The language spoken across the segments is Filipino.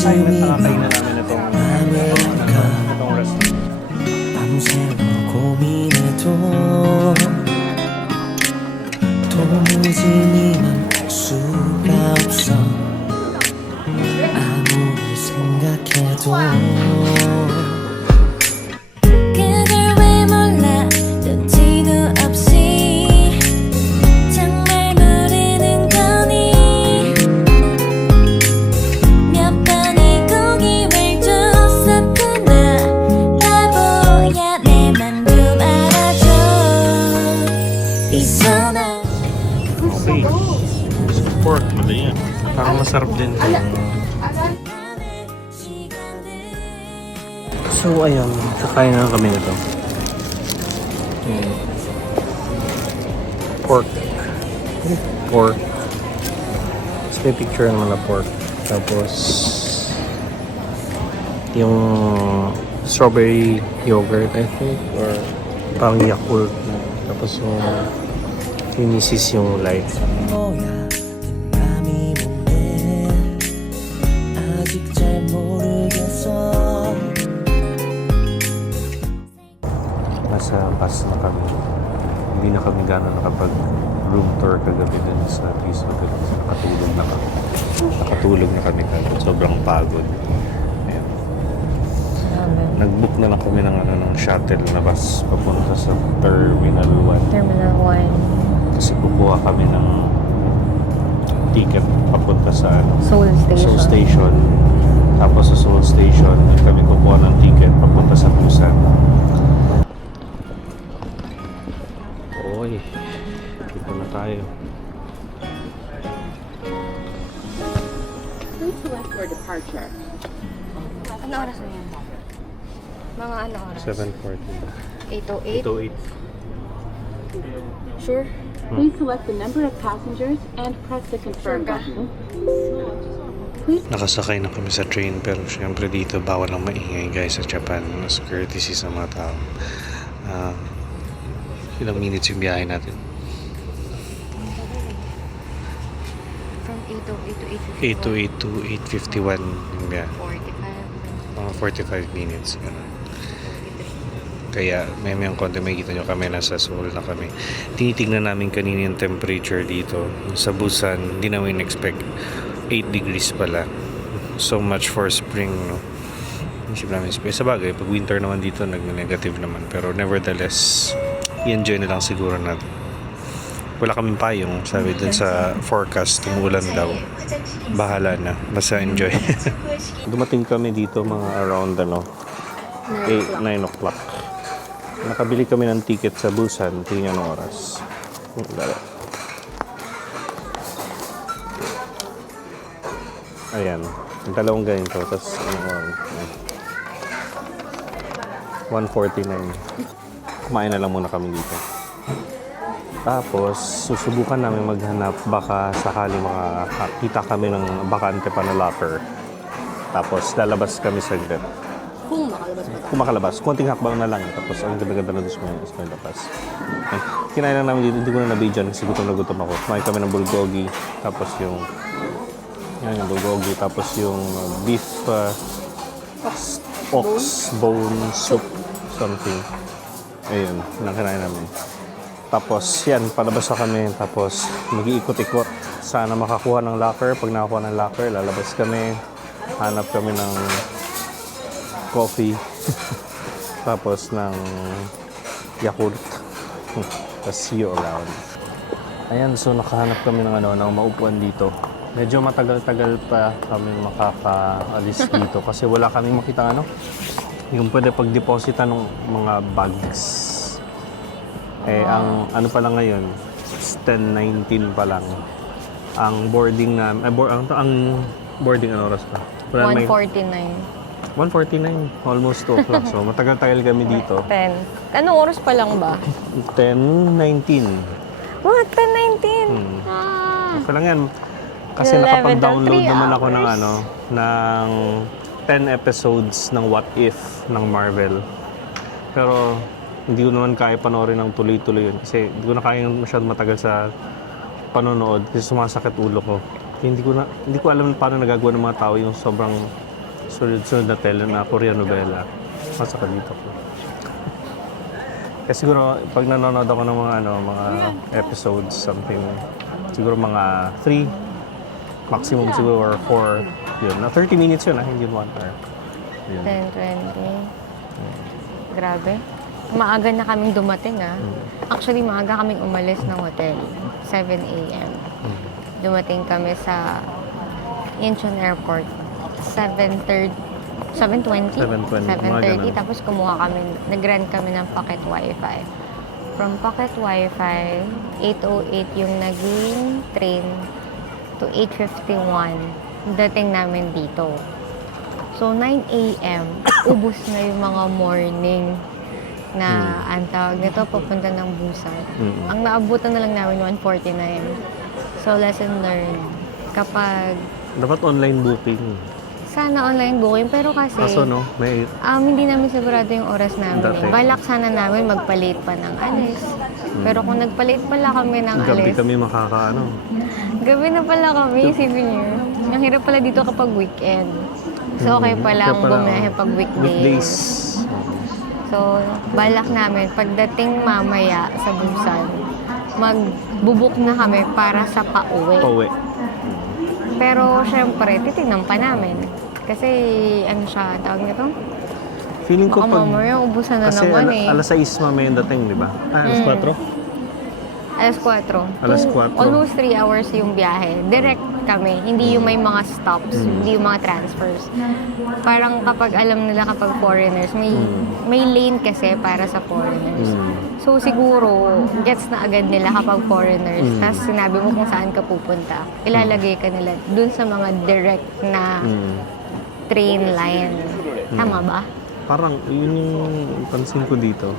nakakain na namin itong restaurant. 밤새워 고민해도 도무지 니만 알 수가 없어 아무리 생각해도 그걸 왜 몰라 눈치도 없이 정말 모르는 거니 몇 번의 고기를 줬었구나 바보야 내 맘 좀 알아줘 있어 나 Okay. Pork, madali yan. Parang masarap din. So, ayun. Kakain na kami nito. Pork. Pork. Tapos may picture naman na pork. Tapos, yung strawberry yogurt, I think. Or parang Yakult. Tapos yung misis yung light. 뭐야 네 맘이 뭔데 아직 잘 모르겠어 Nasa bus na kami. Hindi na kami gano'n nakapag room tour kagabi dun sa Peace Hotel. Nakatulog na kami. Nakatulog na kami kagad. Sobrang pagod. Ayan. Nag-book na lang kami ng shuttle na bus papunta sa Terminal 1. Terminal 1. Kasi kukuha kami ng ticket papunta sa Seoul Station. Seoul Station. Tapos sa Seoul Station, kami kukuha ng ticket papunta sa Busan. Oy, dito na tayo. Please select for departure. Ano oras na yan? Mga ano oras? 7:40. 8:08? 8:08. Sure? Please select the number of passengers and press the confirm button. Please Nakasakay na kami sa train pero syempre dito bawal ang maingay guys sa Japan. Mas courtesy sa mga tao. Ilang minutes yung biyahe natin? From 8:08 to 8 8:51. to 8 to 8:51 yung biyahe. 45. Mga 45 minutes. Ganun. Kaya may konti may kita nyo kami nasa Seoul na kami. Tinitignan namin kanina yung temperature dito. Sa Busan, hindi namin expect 8 degrees pala. So much for spring, no? Isip namin spring. Sa bagay, pag winter naman dito, nag-negative naman. Pero nevertheless, i-enjoy na lang siguro natin. Wala kaming payong. Sabi dun sa forecast, tumulan daw. Bahala na. Basta enjoy. Dumating kami dito mga around 9 o'clock. Nakabili kami ng ticket sa Busan. Tingnan ang oras. Ayan. Yung dalawang ganito. Tapos 1:49. Kumain na lang muna kami dito. Tapos, susubukan namin maghanap. Baka sakali makakita kami ng bakante pa na locker. Tapos, lalabas kami saglit. Kung makalabas, konting hakbang na lang. Tapos, ang ganda-ganda na doon sa may labas. Kinain lang namin dito. Hindi ko na nabidyan kasi gutom na gutom ako. Kumain kami ng bulgogi. Tapos yung bulgogi. Tapos yung beef ox bone soup something. Ayun, nang kinain namin. Tapos, yan, palabas na kami. Tapos, mag-iikot-ikot. Sana makakuha ng locker. Pag nakakuha ng locker, lalabas kami. Hanap kami ng coffee. Tapos ng Yakult. Tapos see you around. Ayan, so nakahanap kami ng ng maupuan dito. Medyo matagal-tagal pa kami makakaalis dito kasi wala kaming makita yung pwede pag-depositan ng mga bags. Ang ano pa lang ngayon, 10:19 pa lang. Ang boarding na ang boarding oras pa? 1:49. 1:49, almost 2 o'clock. So, matagal-tagal kami dito. 10. Anong oras pa lang ba? 10:19. What? 10:19? Okay lang yan. Kasi 11 nakapag-download to 3 naman ako ng hours. ng 10 episodes ng What If ng Marvel. Pero, hindi ko naman kaya panoorin ng tuloy-tuloy yun. Kasi hindi ko na kaya masyadong matagal sa panonood kasi sumasakit ulo ko. Hindi ko alam paano nagagawa ng mga tao yung sobrang sunod-sunod na na Korean novela. Masaka dito ko. Kasi siguro, pag nanonood ako ng mga episodes, something, siguro mga 3, maximum siguro, or 4. Yun, na 30 minutes yun, hindi 1 hour. Yun. 10:20. Grabe. Maaga na kaming dumating Actually, maaga kaming umalis ng hotel. 7 a.m. Dumating kami sa Incheon Airport. 7:20. 7:30. Tapos kumuha kami, nag-rent kami ng pocket wifi. From pocket wifi, 8:08 yung naging train to 8:51. Dating namin dito. So, 9 a.m., ubus na yung mga morning na ang tawag nito, papunta ng Busan. Ang naabutan na lang namin 1:49. So, lesson learned. Kapag Dapat online booking. sana online booking, pero kasi Kaso no, may hindi namin sigurado yung oras namin. Dati. Balak sana namin magpalit pa ng alis. Pero kung nagpalit pala kami ng gabi alis, kami makakaano. gabi na pala kami, isipin niyo. Ang hirap pala dito kapag weekend. So, okay pala ang bumiyahe pag weekdays. So, balak namin, pagdating mamaya sa Busan, magbubuk na kami para sa pauwi. Pauwi. Pero, syempre, titignan pa namin. Kasi, ano siya, tawag nito? Feeling ko Baka pag... mamaya, ubusan na Kasi naman eh. alas 6 mamaya yung dating, di ba? Alas 4? Alas 4. Alas 4. Almost 3 hours yung biyahe. Direct kami. Hindi yung may mga stops. Hindi yung mga transfers. Parang kapag alam nila kapag foreigners, may lane kasi para sa foreigners. So siguro, gets na agad nila kapag foreigners. Tapos sinabi mo kung saan ka pupunta. Ilalagay ka nila dun sa mga direct na train line. Tama ba? Parang yun yung pansin ko dito.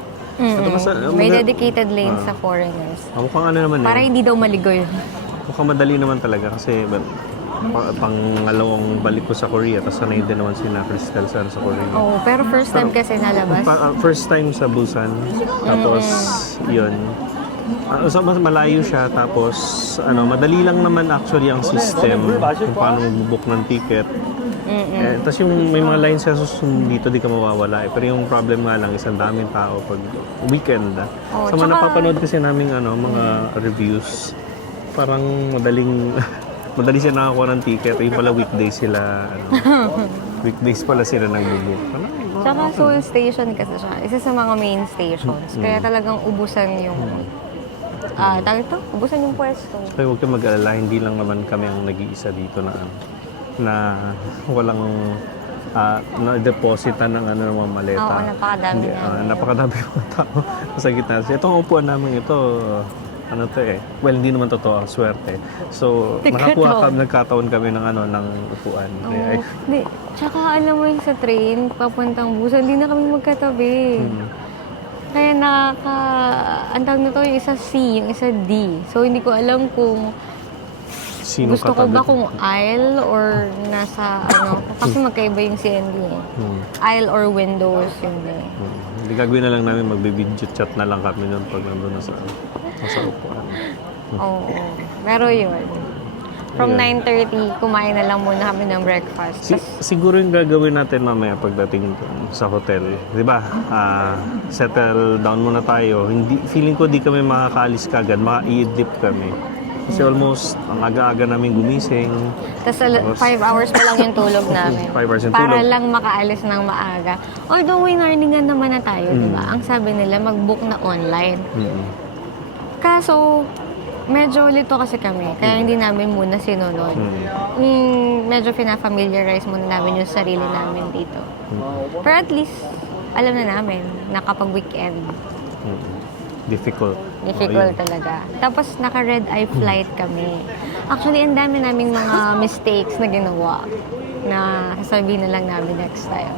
May dedicated lane sa foreigners. Mukhang ano naman Para hindi daw maligoy. Mukhang madali naman talaga kasi pangalawang balik ko sa Korea tapos sanay din naman si na Crystal sa Korea. Oo, pero first time kasi nalabas. First time sa Busan tapos yun. So, mas malayo siya tapos madali lang naman actually ang system kung paano mag-book ng ticket. Tapos yung may mga lines sa susunod dito di ka mawawala pero yung problem nga lang isang daming tao pag weekend. So mga napapanood kasi namin mga reviews parang madali siya nakakuha ng ticket yung pala weekdays sila weekdays pala sila nagbo-book. Tsaka Seoul Station kasi siya. Isa sa mga main stations. Kaya talagang ubusan yung ubusan yung pwesto. Kaya huwag kang mag-alala, hindi lang naman kami ang nag-iisa dito na walang na-depositan ng ng mga maleta. Oo, napakadami namin. Napakadami mga tao sa gitna. Itong upuan namin ito, well, hindi naman totoo ang swerte. So, nagkataon kami ng upuan. Hindi. Tsaka alam mo yung sa train, papuntang Busan, hindi na kami magkatabi. Kaya ang tawag na to, yung isa C, yung isa D. So, hindi ko alam kung Sino gusto ko katabi? ba kung aisle or nasa kasi magkaiba yung CND eh. Aisle or windows yun eh. Hindi gagawin na lang namin, magbe-video chat na lang kami nun pag nandun na sa upuan. Oo. Pero yun. From 9:30, kumain na lang muna kami ng breakfast. Siguro yung gagawin natin mamaya pagdating sa hotel, di ba? Settle down muna tayo. Feeling ko di kami makakaalis kagad, maka-i-dip kami. Kasi almost ang aga-aga namin gumising. Tapos 5 hours pa lang yung tulog namin. 5 hours yung Para tulog. lang makaalis ng maaga. Although may warningan naman na tayo, di ba? Ang sabi nila, mag-book na online. Kaso, medyo lito kasi kami. Kaya hindi namin muna sinunod. Medyo pina-familiarize muna namin yung sarili namin dito. Pero at least, alam na namin na kapag weekend, Difficult talaga. Tapos naka-red eye flight kami. Actually, ang dami naming mga mistakes na ginawa na sasabihin na lang namin next time.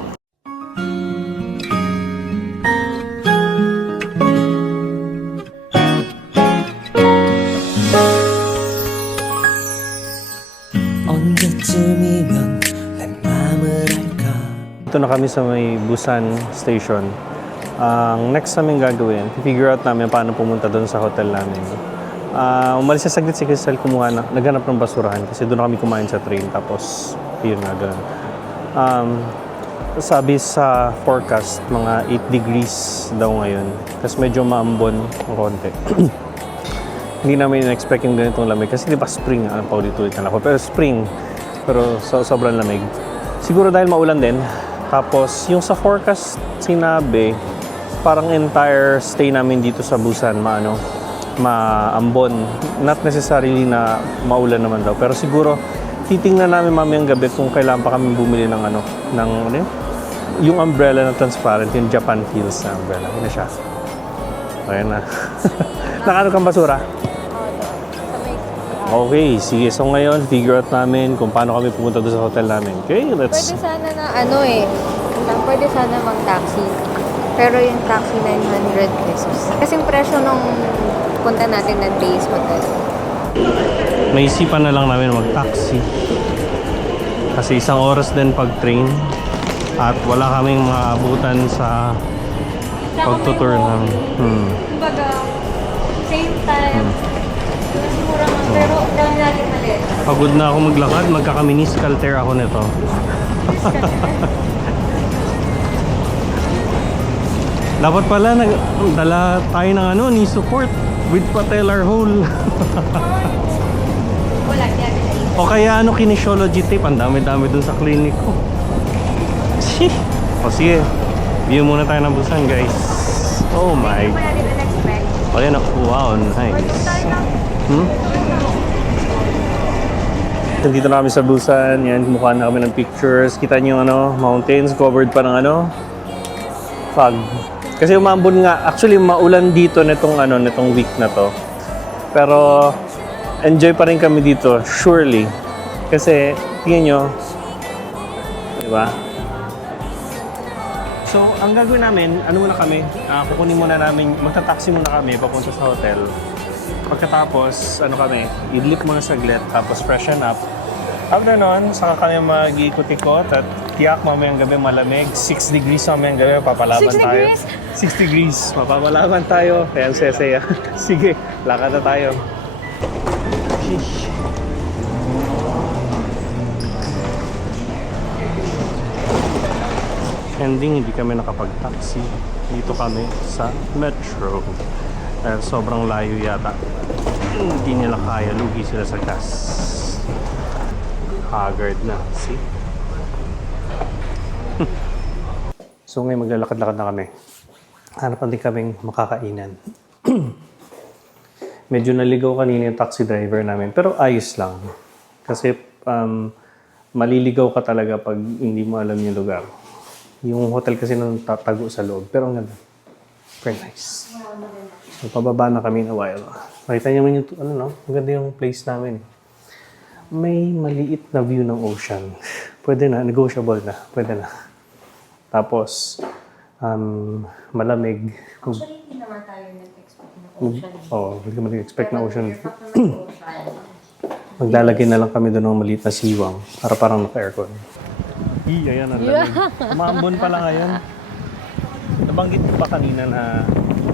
언제쯤이면 내 맘을 알까 Ito na kami sa may Busan Station. Ang next namin gagawin, figure out namin paano pumunta doon sa hotel namin. Umalis sa saglit si Crystal, naghanap ng basurahan kasi doon na kami kumain sa train. Tapos, yun nga, ganun. sabi sa forecast, mga 8 degrees daw ngayon. Kasi medyo maambon ng konti. Hindi namin in-expect yung ganitong lamig. Kasi di ba spring, paulit-ulit na ako. Pero spring, pero sobrang lamig. Siguro dahil maulan din. Tapos, yung sa forecast sinabi, parang entire stay namin dito sa Busan, maambon. Not necessarily na maulan naman daw. Pero siguro, titingnan namin mamayang gabi kung kailangan pa kami bumili ng yung umbrella na transparent, yung Japan Feels na umbrella. Yun na siya. Ayan na. Nakano kang basura? Okay, sige. So ngayon, figure out namin kung paano kami pumunta doon sa hotel namin. Okay, let's... Pwede sana na pwede sana mag-taxi. Pero yung taxi 900 pesos. Kasi yung presyo nung punta natin ng base hotel. Naisipan na lang namin mag-taxi. Kasi 1 oras din pag-train. At wala kaming maabutan sa pagtutour namin. Kumbaga, same time. Mas mura man, pero dami natin mali. Pagod na ako maglakad, magkaka-mini Skalter ako nito. Dapat pala dala tayo ng knee support with patellar hole. Wala, yan. O kaya kinesiology tape, ang dami-dami dun sa clinic ko. O sige, view muna tayo ng Busan guys. Oh my. Wala din na-expect. O yan, wow, nice. Nandito na kami sa Busan, yan, mukha na kami ng pictures. Kita niyo mountains covered pa ng fog. Kasi umambon nga, actually maulan dito nitong week na to. Pero enjoy pa rin kami dito, surely. Kasi tingnan nyo, di ba? So, ang gagawin namin, muna kami, kukunin muna namin, magta-taxi muna kami papunta sa hotel. Pagkatapos, idlip muna saglit, tapos freshen up. After nun, saka kami mag-ikot-ikot at tiyak mamayang gabi malamig. 6 degrees mamayang gabi, papalaban 6 tayo. degrees? 6 degrees, mapapalaban tayo. Kaya ang sesaya. Sige, lakad na tayo. Sheesh. Ending, hindi kami nakapag-taxi. Dito kami sa metro. Dahil sobrang layo yata. Hindi nila kaya. Lugi sila sa gas. Haggard na. See? So ngayon maglalakad-lakad na kami. Hanapan din kaming makakainan. Medyo naligaw kanina yung taxi driver namin. Pero ayos lang. Kasi maliligaw ka talaga pag hindi mo alam yung lugar. Yung hotel kasi nung tatago sa loob. Pero ang ganda. Very nice. So, pababa na kami na while. Makita niyo naman yung, maganda yung place namin. May maliit na view ng ocean. Pwede na, negotiable na. Pwede na. Tapos, malamig. Actually, hindi naman tayo nag-expect ng ocean. Oo, hindi naman nag-expect na ocean. Maglalagay na lang kami doon ng maliit na siwang para parang naka-aircon. Ayan, ang lamig. Umambon pala ngayon. Nabanggit ko pa kanina na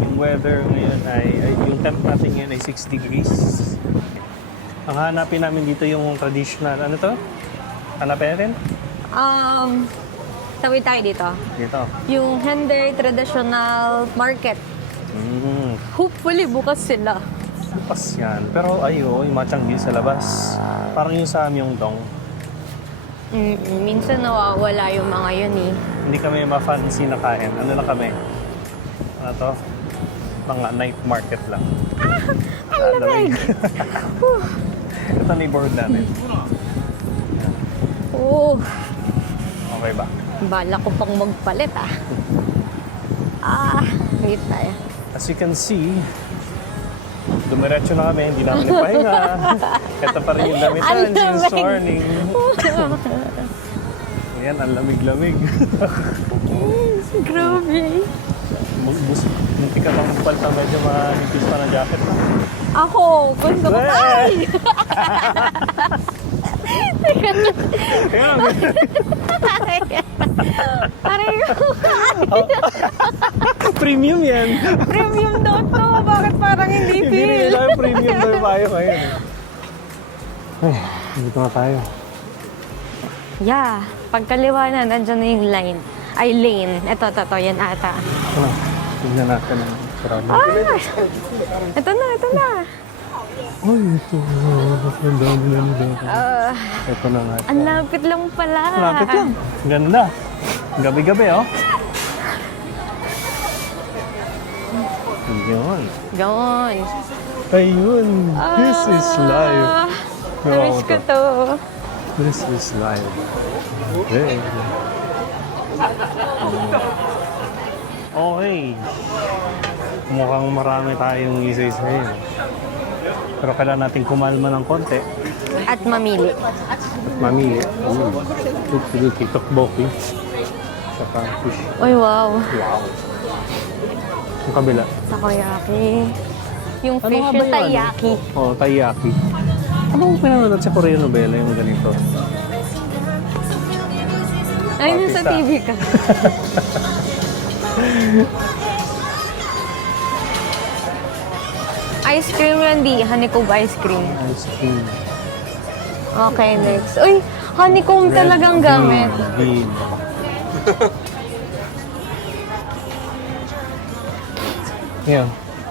yung weather ngayon yung temp natin ngayon ay 6 degrees. Ang hanapin namin dito yung traditional, Hanapin natin? Tawid tayo dito. Dito. Yung Henday Traditional Market. Hopefully, bukas sila. Bukas yan. Pero yung Machang View sa labas. Parang yung sa Myeongdong. Minsan nawawala yung mga yun eh. Hindi kami ma-fancy na kain. Ano lang kami? Mga night market lang. Ang lamig! Ito neighborhood namin. Oo. Okay ba? Bala ko pang magpalit wait tayo. As you can see, dumiretso na kami, hindi namin ipahinga. Ito pa rin yung damitan Ang since lamig. morning. Ayan, ang lamig-lamig. Grabe. Munti ka pang magpalta, medyo manipis pa ng jacket. Ako, gusto ko. Ay! Premium yan! Premium daw to. Bakit parang hindi Hindi feel? nila premium daw tayo ngayon. Ay, dito na tayo. Yeah. Pagkaliwa na, nandyan na yung line. Ay, lane. Ito, yan ata. Ito na. Tignan natin ang sarado. Ito na. Uy, ito. Ang dami na nila. Ito na nga. Ang lapit lang pala. Lapit lang. Ganda. Gabi-gabi, oh. Yun. Gawon. Ayun. This is live. Namiss ko to. This is live. Hey. Okay. Mukhang marami tayong isa-isa yun. Pero kailangan natin kumalma ng konti. At mamili. Mamili. Tiktok-boki. Saka fish. Uy, wow. Wow. Yung kabila. Takoyaki. Yung Ano fish, nga ba yung yun? taiyaki. Oh, taiyaki. Ano ang pinanood sa Korean novela yung ganito? Ay, nasa Artista. TV ka. Ice cream yan, di. Honeycomb ice cream. Ice cream. Okay, next. Uy, honeycomb talagang gamit. Bean. Yan.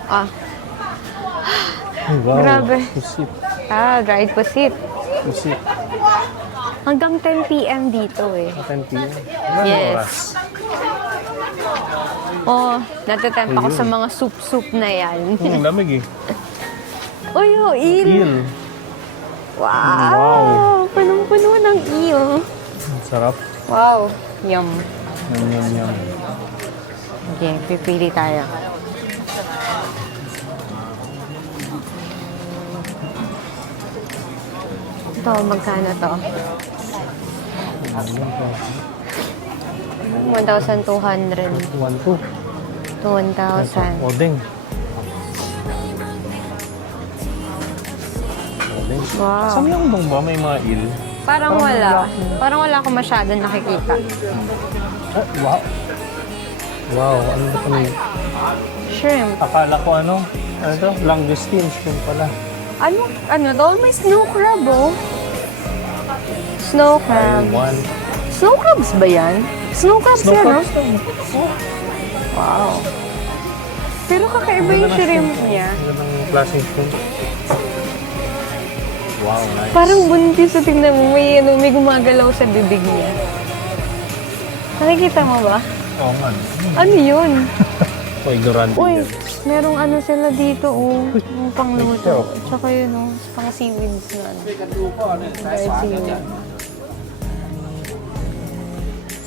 Ah, Wow. Grabe. Pusit. dried pusit. Pusit. Hanggang 10 p.m. dito eh. 10 p.m. Ano Yes. oras? Oh, natatempt ako Ayun. sa mga soup-soup na yan. Lamig eh. Uy, oh, eel. Eel. Wow. Wow. Punong-puno ng eel. Ang sarap. Wow. Yum. Yum. Okay, pipili tayo. Ito, magkano to? 1,200 1, 2. to 1,000. Odeng. Odeng. Wow. Sa Myeongdong ba may mga eel? Parang wala. Parang wala akong masyadong nakikita. Oh, wow. Wow, ano ba ito? Shrimp. Akala ko ano to? Langoustine shrimp pala. Ano to? May snow crab, oh. Snow crab. One. Snow crabs ba yan? Snow crabs yan, no? Wow. Pero kakaiba yung shrimp niya. Ang ganda ng klaseng shrimp. Wow, nice. Parang buntis sa tingnan mo. May gumagalaw sa bibig niya. Nakikita mo ba? Oo man. Ano yun? Oh, ignorante Uy, yan. merong ano sila dito, oh. Yung pangluto. Picture. Tsaka yun, oh. Pang seaweeds na ano. Dried seaweed.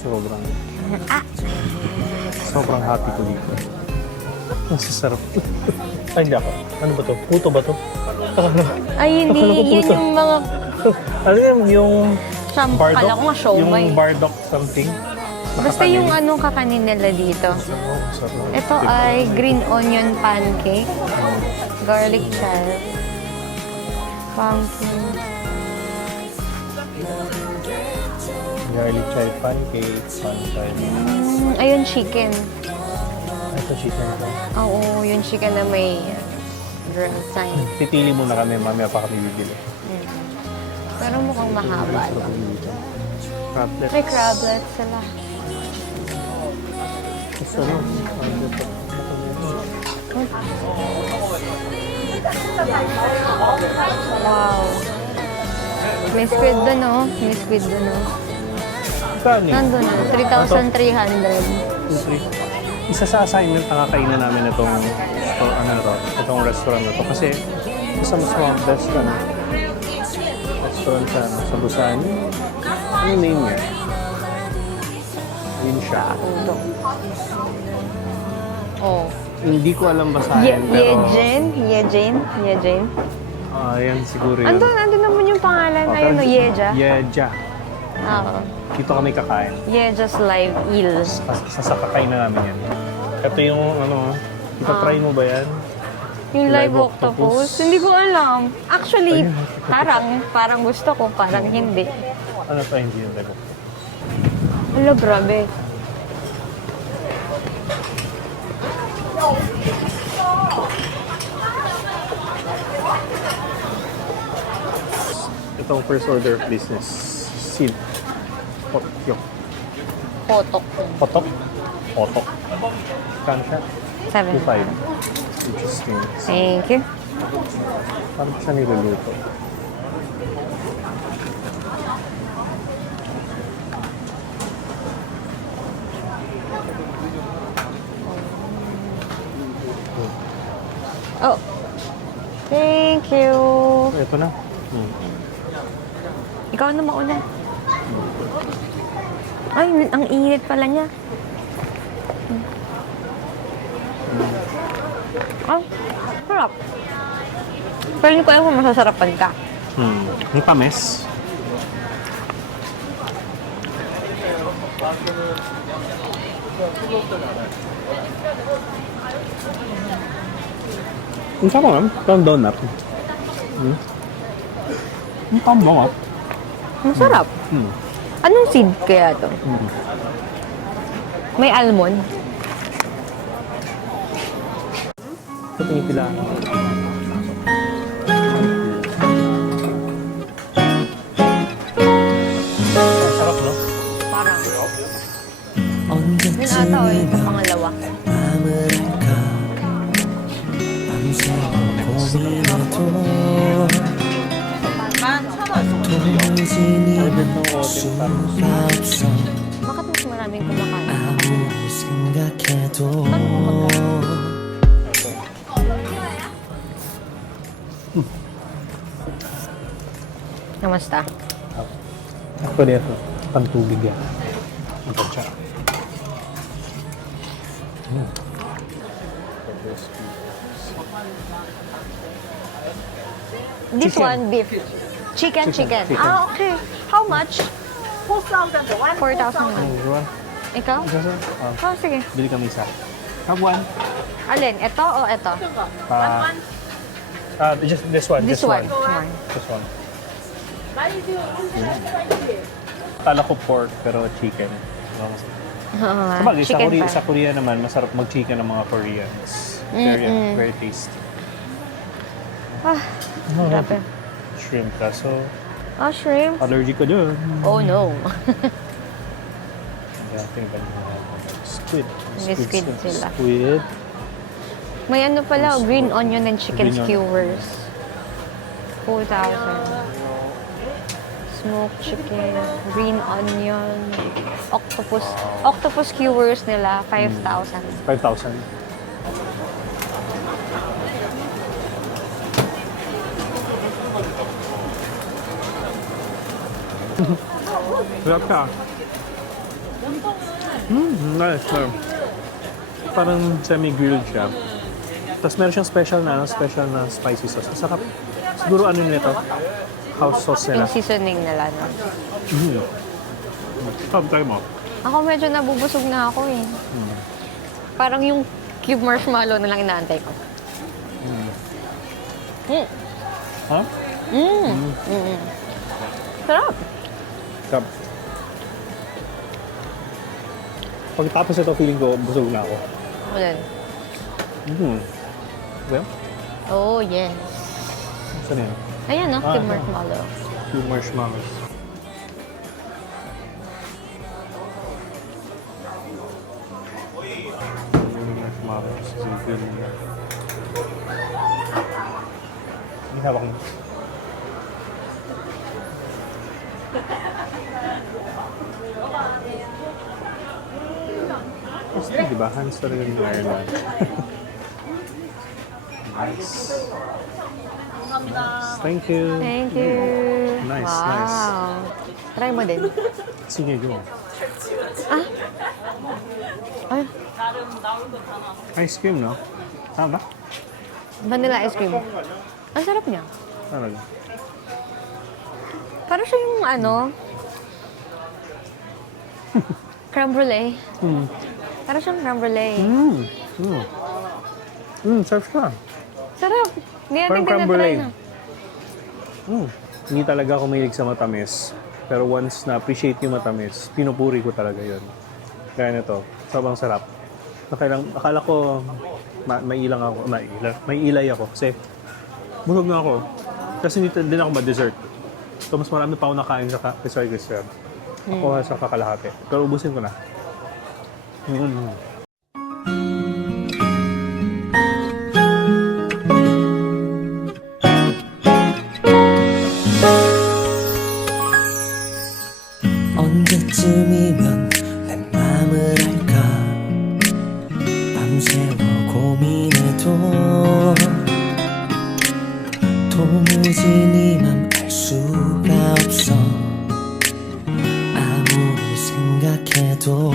Sobrang... Sobrang happy ko dito. Ang sasarap. Ay, hindi ako. Ano ba to? Puto ba to? Ay, hindi. Akala ko Yan puto. yung mga Ano yung shampoo. Kala ko nga siomay. Yung bardock something? Basta yung anong kakanin nila dito. Sarap. Ito ay green onion pancake, garlic chive, pumpkin. Garlic chive pancake, pancake. Ayun, chicken. Ito chicken ko. Oo, yung chicken na may grill sign. Pipili muna kami, mamaya pa kami bibili. Pero mukhang mahaba lang. Crablet. May crablets sila. Gusto mo? Ano ito? Wow. May squid doon, oh. May squid doon, oh. Kani? Nandun, oh. 3,300. Isa sa assignment na kakainin namin itong itong restaurant na to kasi isa mas mga best restaurant sa Busan. Ano name niya? Yun siya. Ito. Oh. Hindi ko alam basahin pero... Yejen? Yan siguro yun. Andun naman yung pangalan na yun, no? Yeja. Yeja. Oo. Dito kami kakain. Yeja's live eel. Sasakakain na namin yan. Ito yung try mo ba yan? Yung live Live octopus. octopus? Hindi ko alam. Actually, parang gusto ko, parang hindi. Ano to? Hindi yung live octopus. Hala, grabe. Itong first order of business. Seal. Potyok. Potok. Potok? Potok. Kano siya? 7. 2.5. Interesting. Thank you. Paano siya niluluto? Oh. Thank you. Ito na. Ikaw na mauna. Ay, ang init pala niya. Ay, sarap. Pero hindi ko alam kung masasarapan ka. Ang tamis. Ang sarap nga. Ito donut. Ang tambang ah. Ang sarap. Anong seed kaya to? May almond. Ito pinipila. Sarap, no? Parang. Yun 언제쯤 ata o yung pangalawa. 맘을 할까 밤새워 고민해도 도무지 볼 수가 없어 Bakit mas maraming kumakain? 아무리 생각해도 Kamusta? Actually, ito. Pantubig yan. Ito siya. This Chicken. one, beef. Chicken. Chicken. Ah, okay. How much? 4,000. 4,000. Diba? Ikaw? Isa. Oh, sige. Bili kami isa. Have one. Alin? Ito o ito? Just this one. This one. This one. Kala ko pork, pero chicken. Sabagay, Chicken pa. sa Korea naman, masarap mag-chicken ng mga Koreans. Very, very tasty. Ah, grabe. Shrimp kaso, Oh, shrimp. allergic ko dun. Oh, no. Kaya tingnan mo na. Squid. May squid sila. Squid. May ano pala, green onion and chicken Green onion. skewers. 4,000. Smoked chicken, green onion, octopus skewers nila, 5,000. 5,000. Sarap ka. Nice. Parang semi-grilled siya. Tapos meron siyang special na spicy sauce. Masarap. Siguro ano nito? House sauce nila. Yung seasoning nila, no? Sarap, try mo. Ako medyo nabubusog na ako eh. Parang yung cube marshmallow na lang inaantay ko. Ha? Sarap. Sarap. Pagkatapos ito, feeling ko, busog na ako. Ulan. Well, Oh, yes. saan yun? Ayan, no? Ah, Cube ito. marshmallow. Yung marshmallows. Yung marshmallows. Yung May hawak mo. Gusto, di ba? Hands talaga yung Ireland. Nice. Thank you. Thank you. Nice, wow. nice. Try mo din. Sige, go. Ay, Ice cream, no? Tama ba? vanilla ice cream. Ang sarap niya. Talaga. Para siya yung ano, creme brulee. Para siyang creme brulee. Sarap siya. Sarap. Hindi natin Parang creme tinatry brulee. na. Hindi talaga ako mahilig sa matamis. Pero once na-appreciate yung matamis, pinupuri ko talaga yun. Kaya nito, sobrang sarap. Akala ko may ilay ako kasi busog na ako. Kasi hindi din ako ma-dessert. So mas marami pa ako nakain sa Krispy Kreme. Ako sa kakalahati. Pero ubusin ko na. 언제쯤이면 내 맘을 알까 밤새워 고민해도 도무지 네 맘 알 수가 없어 아무리 생각해도